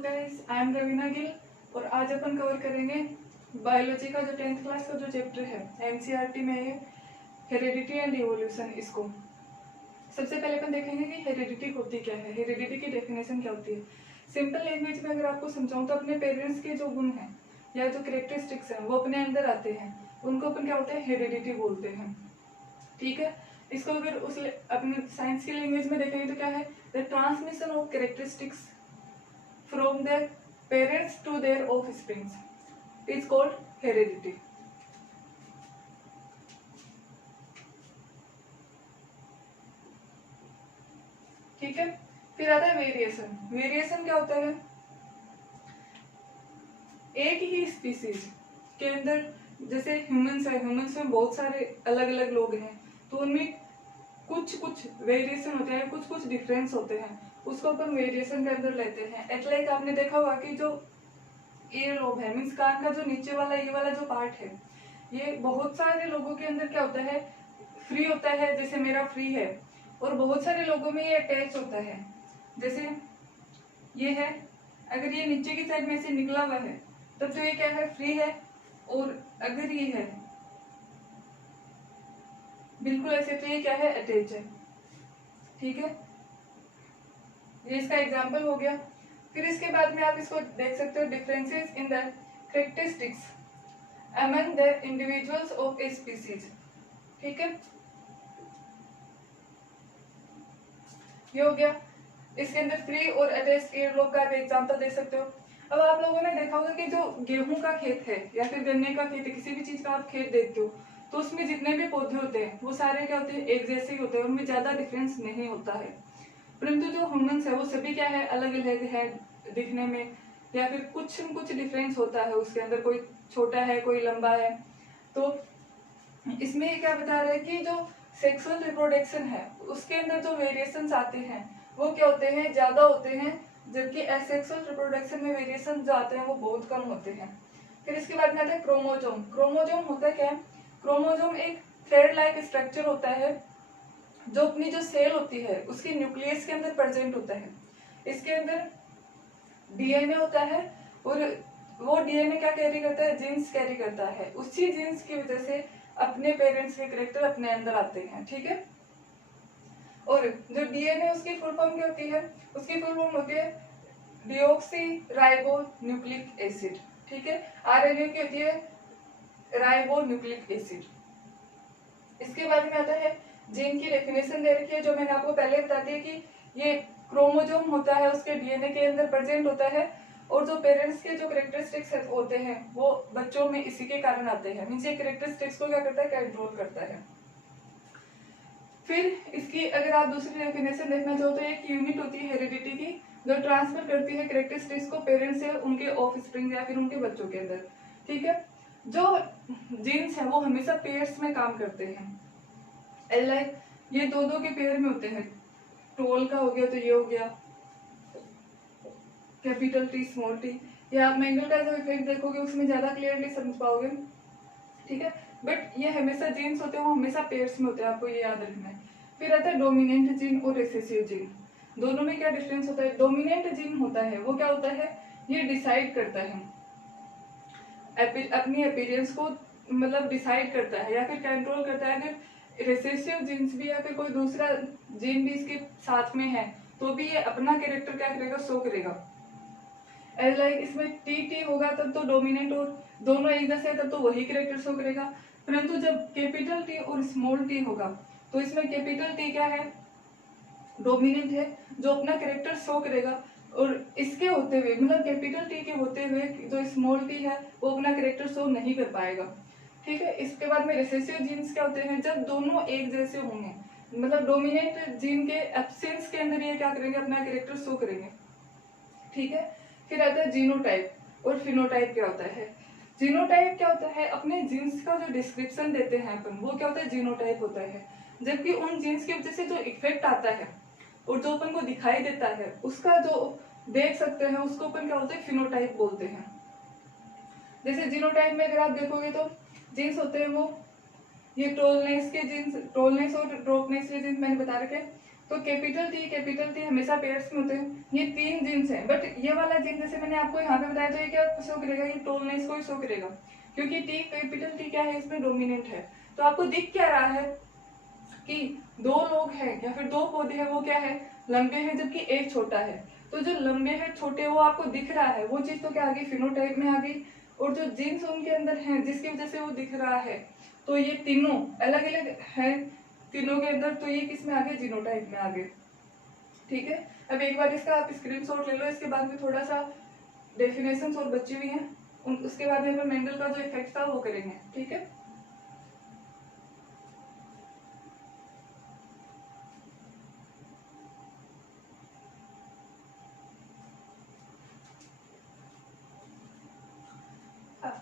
Guys, I am Raveena Gill और आज अपन cover करेंगे बायोलॉजी का जो 10th क्लास का जो चैप्टर है एनसीईआरटी में है हेरेडिटी एंड इवोल्यूशन। इसको सबसे पहले अपन देखेंगे कि हेरेडिटी होती क्या है, हेरेडिटी की डेफिनेशन क्या होती है। सिंपल लैंग्वेज में अगर आपको समझाऊं तो अपने पेरेंट्स के जो गुण हैं या जो कैरेक्टरिस्टिक्स हैं वो अपने अंदर आते हैं, उनको अपन क्या होते हैं, हेरेडिटी बोलते हैं। ठीक है, इसको अगर उस अपने साइंस की लैंग्वेज में देखेंगे तो क्या है, the transmission of characteristics from their parents to their offspring is called heredity। ठीक है, फिर आता है वेरिएशन। वेरिएशन क्या होता है, एक ही स्पीसीज के अंदर, जैसे ह्यूमंस है, ह्यूमंस में बहुत सारे अलग अलग लोग हैं, तो उनमें कुछ कुछ वेरिएशन होते हैं, कुछ कुछ डिफरेंस होते हैं, उसको अपन वेरिएशन के अंदर लेते हैं। एट लाइक आपने देखा होगा कि जो ईयर लोब है, मीन्स कान का जो नीचे वाला ये वाला जो पार्ट है, ये बहुत सारे लोगों के अंदर क्या होता है, फ्री होता है, जैसे मेरा फ्री है, और बहुत सारे लोगों में ये अटैच होता है। जैसे ये है, अगर ये नीचे की साइड में से निकला हुआ है तब तो ये क्या है, फ्री है, और अगर ये है बिल्कुल ऐसे तो ये क्या है, अटैच है। ठीक है, ये इसका एग्जाम्पल हो गया। फिर इसके बाद में आप इसको देख सकते हो, differences in the characteristics among the individuals of a species. ठीक है, ये हो गया। इसके अंदर फ्री और अटैच्ड ईयर लोब का एग्जाम्पल दे सकते हो। अब आप लोगों ने देखा होगा कि जो गेहूं का खेत है या फिर गन्ने का खेत है, किसी भी चीज का आप खेत देखते हो तो उसमें जितने भी पौधे होते हैं वो सारे क्या होते हैं, एक जैसे ही होते हैं, उनमें ज्यादा डिफरेंस नहीं होता है। परंतु जो ह्यूमंस है वो सभी क्या है, अलग अलग है दिखने में, या फिर कुछ न कुछ डिफरेंस होता है उसके अंदर, कोई छोटा है कोई लंबा है। तो इसमें ये क्या बता रहा है कि जो सेक्सुअल रिप्रोडक्शन है उसके अंदर जो वेरिएशंस आते हैं वो क्या होते हैं, ज्यादा होते हैं, जबकि एसेक्सुअल रिप्रोडक्शन में वेरिएशन जो आते हैं वो बहुत कम होते हैं। फिर इसके बाद में आता है क्रोमोजोम। क्रोमोजोम होता क्या है, क्रोमोजोम एक थ्रेड लाइक स्ट्रक्चर होता है जो अपनी जो सेल होती है उसके न्यूक्लियस के अंदर प्रेजेंट होता है। इसके अंदर डीएनए होता है, और वो डीएनए क्या कैरी करता है, जीन्स कैरी करता है। उसी जीन्स की वजह से अपने पेरेंट्स के कैरेक्टर अपने अंदर आते हैं। ठीक है, और जो डीएनए उसकी फुल फॉर्म क्या होती है, उसकी फुल फॉर्म होती है डिऑक्सी राइबो न्यूक्लिक एसिड। ठीक है, आरएनए की होती है राइबो न्यूक्लिक एसिड। इसके बाद में आता है जीन की डेफिनेशन दे रखी है, जो मैंने आपको पहले बता दी है कि ये क्रोमोजोम होता है उसके डीएनए के अंदर प्रेजेंट होता है, और जो पेरेंट्स के जो कैरेक्टरिस्टिक्स होते हैं वो बच्चों में इसी के कारण आते हैं। मींस ये कैरेक्टरिस्टिक्स को क्या करता है, कंट्रोल करता है। फिर इसकी अगर आप दूसरी डेफिनेशन देखना चाहो तो एक यूनिट होती है हेरिडिटी की, जो ट्रांसफर करती है कैरेक्टरिस्टिक्स को पेरेंट्स से उनके ऑफस्प्रिंग या फिर उनके बच्चों के अंदर। ठीक है, जो जीन्स है वो हमेशा पेयर्स में काम करते हैं। लाइक ये दो दो के पेयर में होते हैं, टोल का हो गया तो ये हो गया कैपिटल टी स्मॉल टी, या आप मैंगल का जो इफेक्ट देखोगे उसमें ज्यादा क्लियरली समझ पाओगे। ठीक है, बट ये हमेशा जीन्स होते हैं वो हमेशा पेयर्स में होते हैं, आपको ये याद रखना है। फिर आता है डोमिनेंट जीन और रिसेसिव जीन। दोनों में क्या डिफरेंस होता है, डोमिनेंट जीन होता है वो क्या होता है, ये डिसाइड करता है अपनी अपीयरेंस को, मतलब डिसाइड करता है या फिर कंट्रोल करता है। अगर रिसेसिव जीन्स भी या फिर कोई दूसरा जीन भी इसके साथ में है तो भी ये अपना कैरेक्टर क्या करेगा, शो करेगा। एज लाइक इसमें टी टी होगा तब तो डोमिनेंट, और दोनों एक जैसे तब तो वही कैरेक्टर शो करेगा। परंतु जब कैपिटल टी और स्मॉल टी होगा तो इसमें कैपिटल टी क्या है, डोमिनेंट है, जो अपना कैरेक्टर शो करेगा, और इसके होते हुए मतलब कैपिटल टी के होते हुए जो स्मॉल टी है वो अपना कैरेक्टर शो नहीं कर पाएगा। ठीक है, इसके बाद में रिसेसिव जीन्स क्या होते हैं, जब दोनों एक जैसे होंगे, मतलब डोमिनेंट जीन के एब्सेंस के अंदर ये क्या करेंगे, अपना कैरेक्टर शो करेंगे। ठीक है, फिर आता है जीनोटाइप और फिनोटाइप। क्या होता है, जीनोटाइप क्या होता है, अपने जीन्स का जो डिस्क्रिप्शन देते हैं अपन, वो क्या होता है, जीनोटाइप होता है। जबकि उन जीन्स की वजह से जो इफेक्ट आता है और जो अपन को दिखाई देता है उसका जो देख सकते हैं उसको अपन क्या बोलते हैं, फिनोटाइप बोलते हैं। जैसे जीनोटाइप में अगर आप देखोगे तो जीन्स होते हैं वो ये टोलनेस के जीन्स, टोलनेस और ड्रॉपनेस के जीन्स मैंने बता रखे। तो कैपिटल टी हमेशा पेयर्स में होते हैं। ये 3 जीन्स हैं, बट ये वाला जीन जैसे मैंने आपको यहाँ पे बताया, तो ये क्या शो करेगा, ये टोलनेस को शो करेगा, क्योंकि टी कैपिटल टी क्या है, इसमें डोमिनेंट है। तो आपको दिख क्या रहा है कि 2 लोग हैं या फिर 2 पौधे हैं, वो क्या है, लंबे हैं, जबकि एक छोटा है। तो जो लंबे हैं छोटे वो आपको दिख रहा है, वो चीज तो क्या आ गई, फिनोटाइप में आ गई। और जो जीन्स उनके अंदर है जिसकी वजह से वो दिख रहा है, तो ये तीनों अलग अलग है तीनों के अंदर, तो ये किस में आ गए, जीनोटाइप में आ गए। ठीक है, अब एक बार इसका आप स्क्रीनशॉट ले लो, इसके बाद में थोड़ा सा डेफिनेशंस और बची हुई हैं, उसके बाद में मेंडल का जो इफेक्ट था वो करेंगे। ठीक है,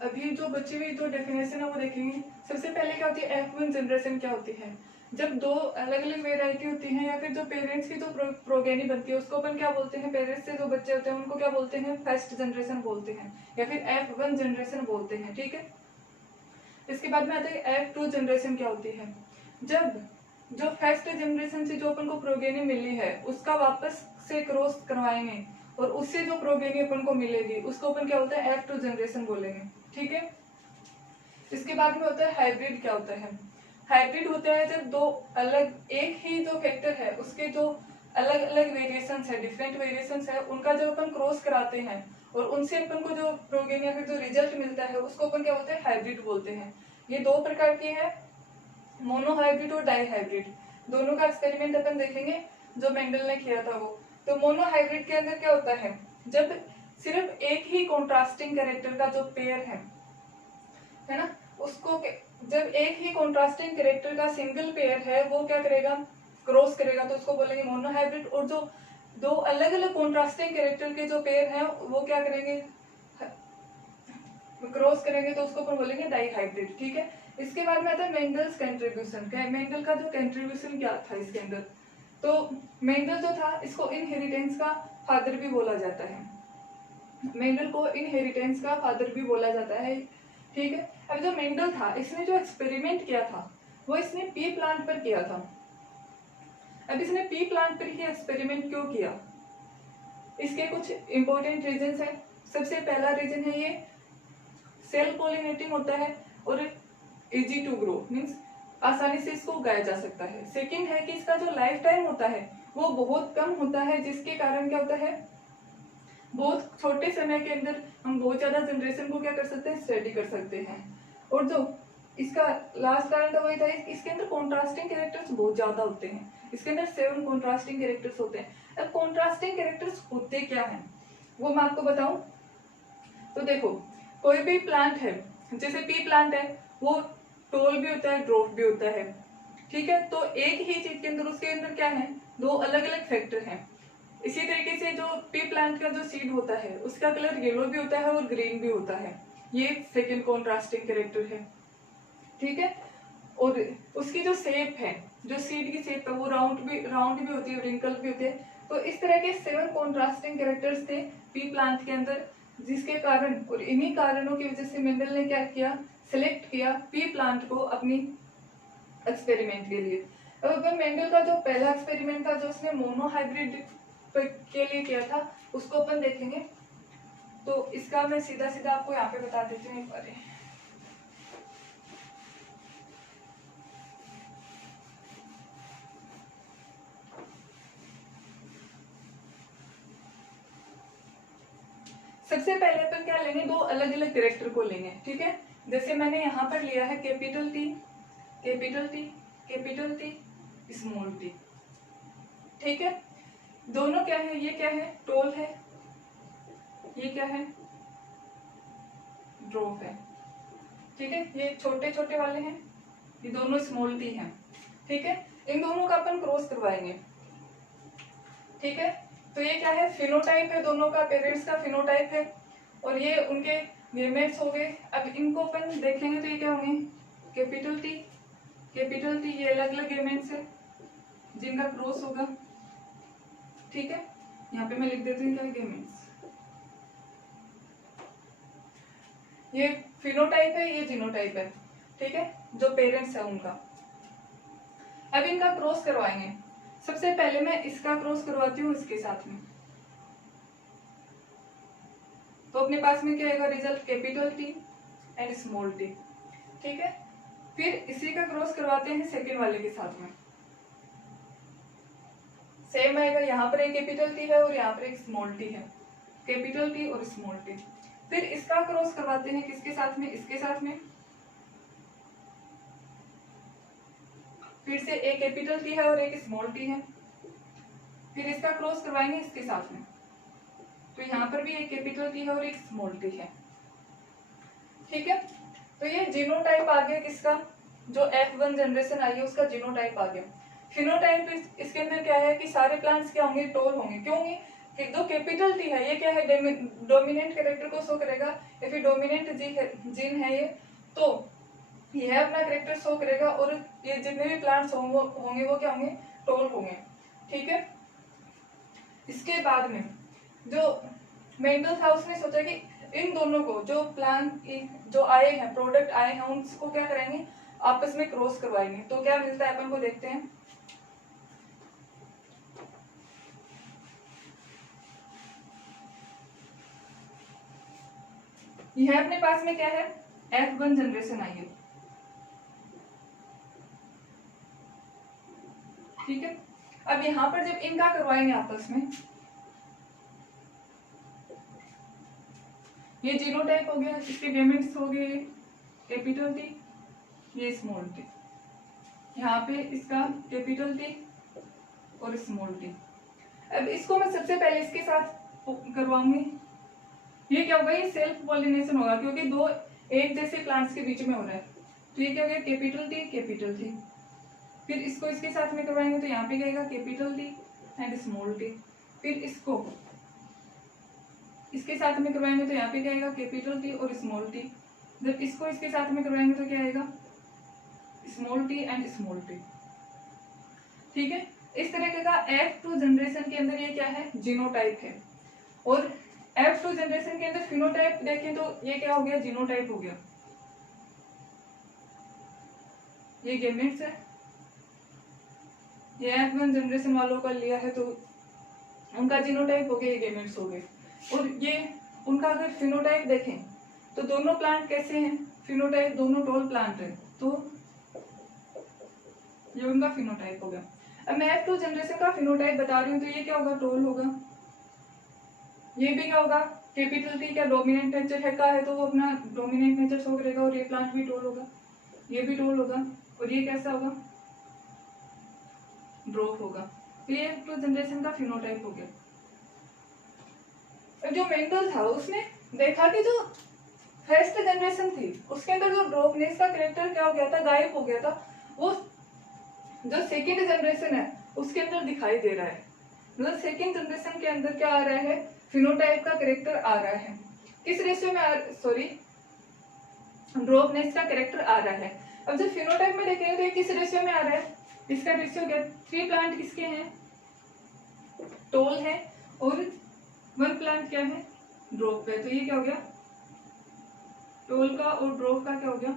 अभी जो बची हुई दो डेफिनेशन है वो देखेंगे। सबसे पहले क्या होती है, F1 जनरेशन क्या होती है, जब 2 अलग अलग वेराइटी होती हैं या फिर जो पेरेंट्स की जो प्रोगेनी बनती है उसको अपन क्या बोलते हैं, पेरेंट्स से जो बच्चे होते हैं उनको क्या बोलते हैं, फर्स्ट जनरेशन बोलते हैं या फिर F1 जनरेशन बोलते हैं। ठीक है, इसके बाद में आता है F2 जनरेशन क्या होती है, जब जो फर्स्ट जनरेशन से जो अपन को प्रोगेनी मिली है उसका वापस से क्रॉस करवाएंगे और उससे जो प्रोगेनी अपन को मिलेगी उसको अपन क्या बोलते हैं, F2 जनरेशन बोलेंगे। ठीक है, इसके बाद में होता है हाइब्रिड। क्या होता है, हाइब्रिड होता है जब 2 अलग एक ही जो फैक्टर है उसके जो अलग अलग वेरिएशंस है, डिफरेंट वेरिएशंस है, उनका जब अपन क्रॉस कराते हैं और उनसे अपन को जो प्रोगेनी या फिर जो रिजल्ट मिलता है उसको अपन क्या बोलते हैं, हाइब्रिड बोलते हैं। ये 2 प्रकार की है, मोनो हाइब्रिड और डाई हाइब्रिड। दोनों का एक्सपेरिमेंट अपन देखेंगे जो मेंडल ने किया था वो। तो मोनो हाइब्रिड के अंदर क्या होता है, जब सिर्फ एक ही कॉन्ट्रास्टिंग कैरेक्टर का जो पेयर है ना, उसको जब एक ही कॉन्ट्रास्टिंग कैरेक्टर का सिंगल पेयर है वो क्या करेगा, क्रॉस करेगा, तो उसको बोलेंगे मोनो हाइब्रिड। और जो 2 अलग अलग कॉन्ट्रास्टिंग कैरेक्टर के जो पेयर हैं वो क्या करेंगे, क्रॉस करेंगे, तो उसको अपन बोलेंगे डाई हाइब्रिड। ठीक है, इसके बाद में आता है मेंडल्स कंट्रीब्यूशन। मेंडल का जो कंट्रीब्यूशन क्या था इसके अंदर, तो मेंडल जो था इसको इनहेरिटेंस का फादर भी बोला जाता है, मेंडल को इनहेरिटेंस का फादर भी बोला जाता है। ठीक है, अब जो मेंडल था इसने जो एक्सपेरिमेंट किया था वो इसने पी प्लांट पर किया था। अब इसने पी प्लांट पर ही एक्सपेरिमेंट क्यों किया, इसके कुछ इंपॉर्टेंट रीजंस है। सबसे पहला रीजन है ये सेल पोलिनेटिंग होता है और इजी टू ग्रो, मीन्स आसानी से इसको उगाया जा सकता है। सेकंड है कि इसका जो लाइफ टाइम होता है वो बहुत कम होता है, जिसके कारण क्या होता है, बहुत छोटे समय के अंदर हम बहुत ज्यादा जनरेशन को क्या कर सकते हैं, स्टडी कर सकते हैं। और जो इसका लास्ट कारण था वही था, इसके अंदर कॉन्ट्रास्टिंग कैरेक्टर्स बहुत ज्यादा होते हैं, इसके अंदर 7 कॉन्ट्रास्टिंग कैरेक्टर्स होते हैं। अब कॉन्ट्रास्टिंग कैरेक्टर्स होते क्या हैं वो मैं आपको बताऊं। तो देखो, कोई भी प्लांट है, जैसे पी प्लांट है, वो टोल भी होता है, ड्रॉप भी होता है। ठीक है, तो एक ही चीज के अंदर उसके अंदर क्या है, 2 अलग अलग फैक्टर हैं। इसी तरीके से जो पी प्लांट का जो सीड होता है उसका कलर येलो भी होता है और ग्रीन भी होता है, ये सेकेंड कॉन्ट्रास्टिंग कैरेक्टर है। ठीक है, और उसकी जो शेप है, जो सीड की शेप है वो राउंड भी होती है, रिंकल भी होती है। तो इस तरह के 7 कॉन्ट्रास्टिंग कैरेक्टर्स थे पी प्लांट के अंदर, जिसके कारण और इन्हीं कारणों की वजह से मेंडल ने क्या किया, सिलेक्ट किया पी प्लांट को अपनी एक्सपेरिमेंट के लिए। अब मेंडल का जो पहला एक्सपेरिमेंट था जो उसने मोनो हाइब्रिड के लिए किया था उसको अपन देखेंगे। तो इसका मैं सीधा सीधा आपको यहाँ पे बता देती हूँ एक बार। सबसे पहले अपन क्या लेंगे, 2 अलग अलग कैरेक्टर को लेंगे। ठीक है, जैसे मैंने यहाँ पर लिया है capital T, capital T, capital T, small T. ठीक है, दोनों क्या है, ये क्या है, टोल है, ये क्या है, ड्रॉप है। ठीक है, ये छोटे छोटे वाले हैं, ये दोनों स्मॉल टी हैं। ठीक है, इन दोनों का अपन क्रॉस करवाएंगे। ठीक है, तो ये क्या है, फिनोटाइप है, दोनों का पेरेंट्स का फिनोटाइप है और ये उनके गेमेट्स हो गए। अब इनको अपन देखेंगे तो ये क्या होंगे, कैपिटल टी, कैपिटल टी, ये अलग अलग गेमेट्स है जिनका क्रॉस होगा। ठीक है, यहाँ पे मैं लिख देती हूँ क्या, गेमेट्स। ये फिनोटाइप है, ये जीनोटाइप है। ठीक है, जो पेरेंट्स है उनका। अब इनका क्रॉस करवाएंगे। सबसे पहले मैं इसका क्रॉस करवाती हूँ इसके साथ में, तो अपने पास में क्या आएगा result, capital T and small T. ठीक है, फिर इसी का क्रॉस करवाते हैं सेकेंड वाले के साथ में, सेम आएगा, यहाँ पर एक कैपिटल टी है और यहाँ पर एक स्मॉल टी है, कैपिटल टी और स्मॉल टी। फिर इसका क्रॉस करवाते हैं किसके साथ में, इसके साथ में, फिर से एक कैपिटल टी है और एक स्मॉल टी है, फिर इसका क्रॉस करवाएंगे इसके साथ में, तो यहाँ पर भी एक कैपिटल टी है और एक स्मॉल टी है। ठीक है, तो ये जीनोटाइप आ गया किसका, जो F1 जनरेशन आई है उसका जीनोटाइप आ गया। फिनोटाइप इसके अंदर क्या है कि सारे प्लांट्स क्या होंगे, टोल होंगे। क्यों होंगे, कि जो कैपिटल टी है ये क्या है, डोमिनेंट कैरेक्टर को शो करेगा, या फिर डोमिनेंट जीन है ये, तो यह अपना कैरेक्टर शो करेगा, और ये जितने भी प्लांट्स होंगे वो क्या होंगे, टोल होंगे। ठीक है, इसके बाद में जो मेंडल था उसने सोचा कि इन दोनों को जो प्लांट जो आए हैं, प्रोडक्ट आए हैं, उनको क्या करेंगे, आपस में क्रॉस करवाएंगे। तो क्या मिलता है अपन को देखते हैं। यह अपने पास में क्या है, F1 जनरेशन आई है। ठीक है, अब यहाँ पर जब इनका करवाएंगे आपस में, ये जीनोटाइप हो गया, इसके गेमेट्स हो गए कैपिटल टी, ये स्मॉल टी, यहाँ पे इसका कैपिटल टी और स्मॉल टी। अब इसको मैं सबसे पहले इसके साथ करवाऊंगी, ये क्या होगा, ये सेल्फ पॉलिनेशन होगा, क्योंकि दो एक जैसे प्लांट्स के बीच में हो रहा है। तो ये क्या हो गया, कैपिटल टी कैपिटल टी। फिर इसको इसके साथ में करवाएंगे तो यहाँ पे क्या आएगा, capital T and small T. फिर इसको इसके साथ में करवाएंगे तो यहाँ पे क्या आएगा, कैपिटल टी और स्मॉल टी। जब इसको इसके साथ में करवाएंगे तो क्या आएगा, small T and small T. ठीक है, इस तरीके का F2 जनरेशन के अंदर ये क्या है, जीनोटाइप है। और F2 जनरेशन के अंदर फिनोटाइप देखें तो ये क्या हो गया, जीनोटाइप हो गया। ये गेमेट्स है, ये F1 जनरेशन वालों का लिया है तो उनका जीनोटाइप हो गया, ये गेमेट्स हो गए। और ये उनका अगर फिनोटाइप देखें तो दोनों प्लांट कैसे हैं, फिनोटाइप दोनों टोल प्लांट है, तो ये उनका फिनोटाइप हो गया। अब मैं F2 जनरेशन का फिनोटाइप बता रही हूँ, तो ये क्या होगा, टोल होगा। ये भी क्या होगा, कैपिटल टी क्या डोमिनेंट नेचर है का है, तो वो अपना डोमिनेंट नेचर शो करेगा, और ये प्लांट भी टोल होगा, ये भी टोल होगा, और ये कैसा होगा, ड्रॉप होगा। तो ये F2 जनरेशन का फिनोटाइप हो गया। जो मेंडल था उसने देखा कि जो फर्स्ट जनरेशन थी उसके अंदर जो ड्रॉपनेस का कैरेक्टर क्या हो गया था, गायब हो गया था, वो जो सेकेंड जनरेशन है उसके अंदर दिखाई दे रहा है। मतलब सेकेंड जनरेशन के अंदर क्या आ रहा है, फिनोटाइप का कैरेक्टर आ रहा है। किस रेशियो में, सॉरी, ड्रॉपनेस का कैरेक्टर आ रहा है। अब जब फिनोटाइप में देखेंगे तो ये किस रेशियो में आ रहा है, इसका रेशियो क्या, 3 प्लांट किसके हैं, टोल है, और 1 प्लांट क्या है, ड्रॉप है। तो ये क्या हो गया, टोल का और ड्रॉप का क्या हो गया,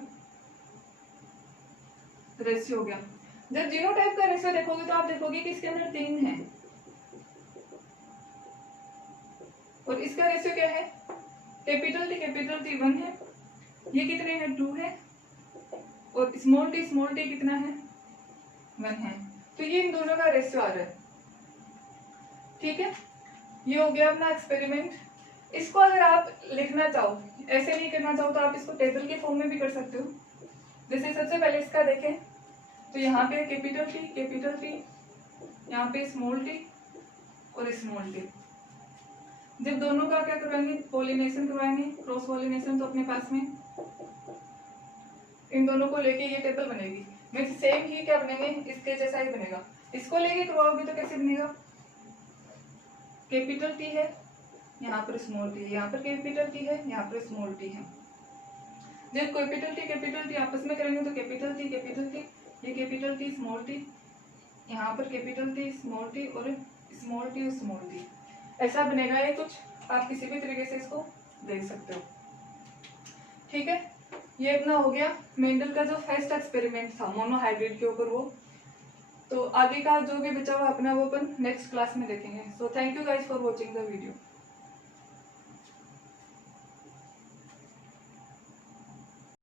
रेशियो हो गया। जब जीनोटाइप का रेशियो देखोगे तो आप देखोगे कि इसके अंदर 3 है, और इसका रेशियो क्या है, कैपिटल टी 1 है, ये कितने हैं, 2 है, और स्मॉल टी कितना है, 1 है। तो ये इन दोनों का रेशियो आ रहा है। ठीक है, ये हो गया अपना एक्सपेरिमेंट। इसको अगर आप लिखना चाहो, ऐसे नहीं करना चाहो, तो आप इसको टेबल के फॉर्म में भी कर सकते हो। जैसे सबसे पहले इसका देखें तो यहाँ पे कैपिटल टी, यहाँ पे स्मॉल टी और स्मॉल टी। जब दोनों का क्या करवाएंगे, पॉलिनेशन करवाएंगे, क्रॉस पॉलिनेशन, तो अपने पास में इन दोनों को लेके ये टेबल बनेगी। मीन्स सेम ही क्या बनेंगे, इसके जैसा ही बनेगा। इसको लेके करवाओगे तो कैसे बनेगा, कैपिटल टी है, यहाँ पर स्मॉल टी है, यहाँ पर कैपिटल टी है, यहाँ पर स्मॉल टी है। जब कैपिटल टी आपस में करेंगे तो कैपिटल टी, ये कैपिटल टी स्मॉल टी, यहाँ पर कैपिटल टी स्मॉल टी, और स्मॉल टी। ऐसा बनेगा ये कुछ। आप किसी भी तरीके से इसको देख सकते हो। ठीक है, ये अपना हो गया मेंडल का जो फर्स्ट एक्सपेरिमेंट था मोनोहाइब्रिड के ऊपर वो। तो आगे का जो भी बचा हुआ अपना वो अपन नेक्स्ट क्लास में देखेंगे। So thank you guys for watching the video.